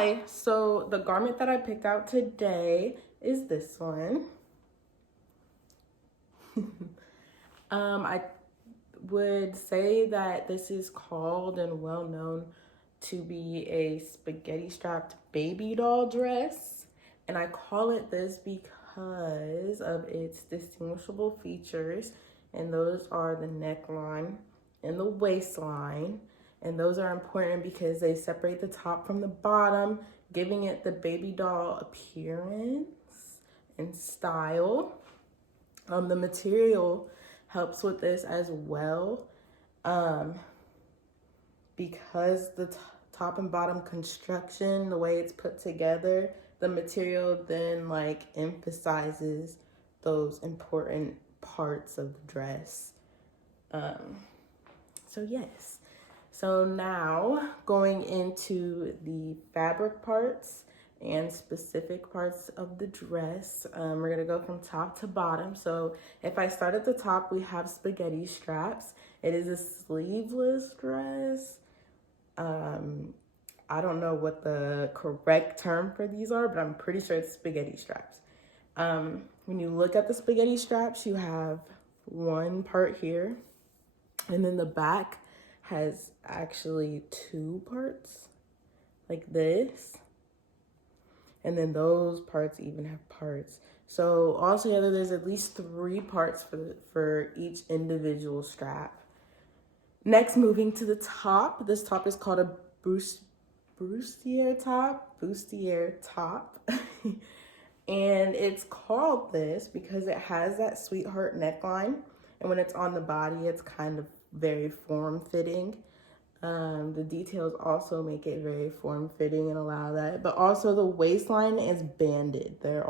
Hi, so the garment that I picked out today is this one. I would say that this is called and well known to be a spaghetti strapped baby doll dress. And I call it this because of its distinguishable features, and those are the neckline and the waistline. And those are important because they separate the top from the bottom, giving it the baby doll appearance and style. The material helps with this as well, because the top and bottom construction, the way it's put together, the material then like emphasizes those important parts of the dress. So yes. So now going into the fabric parts and specific parts of the dress, we're gonna go from top to bottom. So if I start at the top, we have spaghetti straps. It is a sleeveless dress. I don't know what the correct term for these are, but I'm pretty sure it's spaghetti straps. When you look at the spaghetti straps, you have one part here, and then the back has actually two parts like this, and then those parts even have parts. So altogether there's at least 3 parts for each individual strap. Next, moving to the top, this top is called a bustier top. And it's called this because it has that sweetheart neckline, and when it's on the body it's kind of very form-fitting. The details also make it very form-fitting and allow that, but also the waistline is banded. There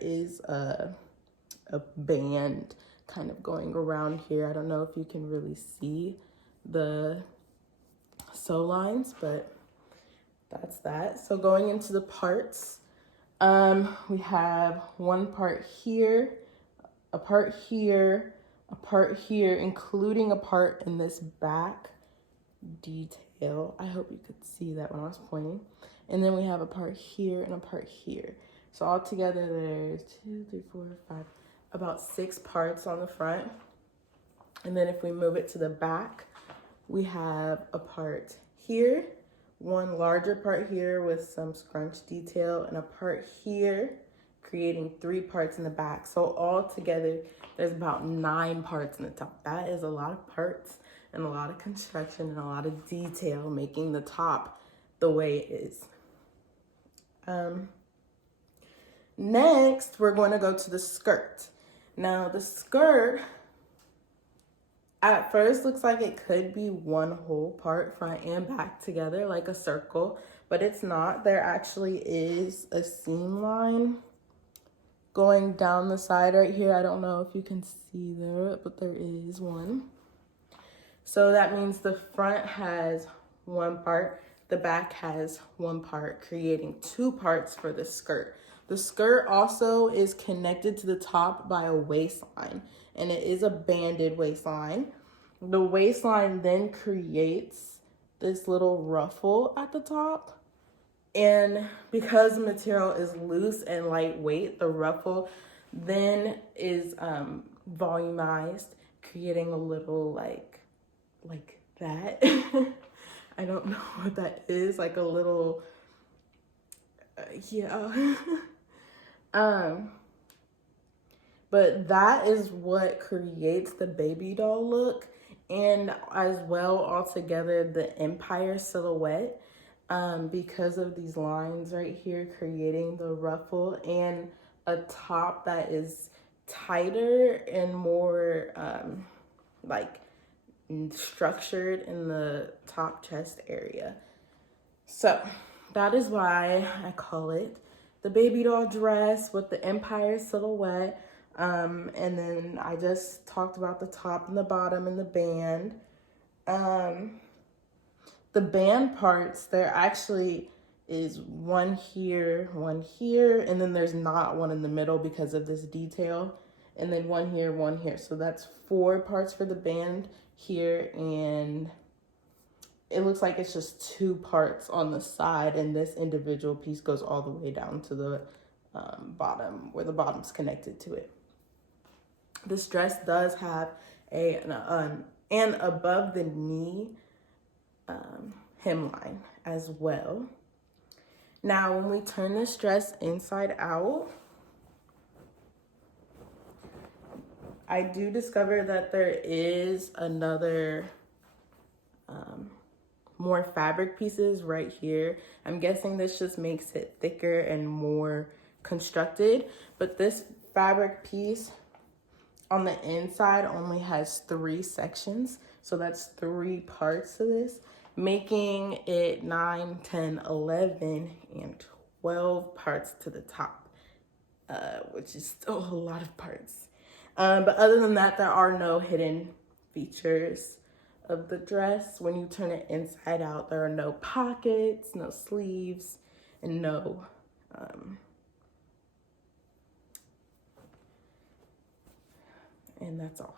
is a band kind of going around here. I don't know if you can really see the sew lines, but that's that. So going into the parts, we have one part here, a part here, a part here, including a part in this back detail. I hope you could see that when I was pointing. And then we have a part here and a part here. So all together there's 2, 3, 4, 5, about 6 parts on the front. And then if we move it to the back, we have a part here, one larger part here with some scrunch detail, and a part here, creating 3 parts in the back. So all together, there's about 9 parts in the top. That is a lot of parts and a lot of construction and a lot of detail, making the top the way it is. Next, we're going to go to the skirt. Now, the skirt at first looks like it could be one whole part, front and back together, like a circle, but it's not. There actually is a seam line going down the side right here. I don't know if you can see there, but there is one. So that means the front has one part, the back has one part, creating 2 parts for the skirt. The skirt also is connected to the top by a waistline, and it is a banded waistline. The waistline then creates this little ruffle at the top. And because the material is loose and lightweight, the ruffle then is volumized, creating a little like that. I don't know what that is, like a little, yeah. But that is what creates the baby doll look, and as well altogether the empire silhouette, because of these lines right here creating the ruffle and a top that is tighter and more like structured in the top chest area. So that is why I call it the baby doll dress with the empire silhouette. And then I just talked about the top and the bottom and the band. The band parts, there actually is one here, and then there's not one in the middle because of this detail, and then one here. So that's 4 parts for the band here, and it looks like it's just two parts on the side, and this individual piece goes all the way down to the bottom, where the bottom's connected to it. This dress does have an above the knee hemline as well. Now, when we turn this dress inside out, I do discover that there is another more fabric pieces right here. I'm guessing this just makes it thicker and more constructed, but this fabric piece on the inside only has 3 sections. So that's 3 parts to this, making it 9, 10, 11, and 12 parts to the top, which is still a lot of parts. But other than that, there are no hidden features of the dress. When you turn it inside out, there are no pockets, no sleeves, and no and that's all.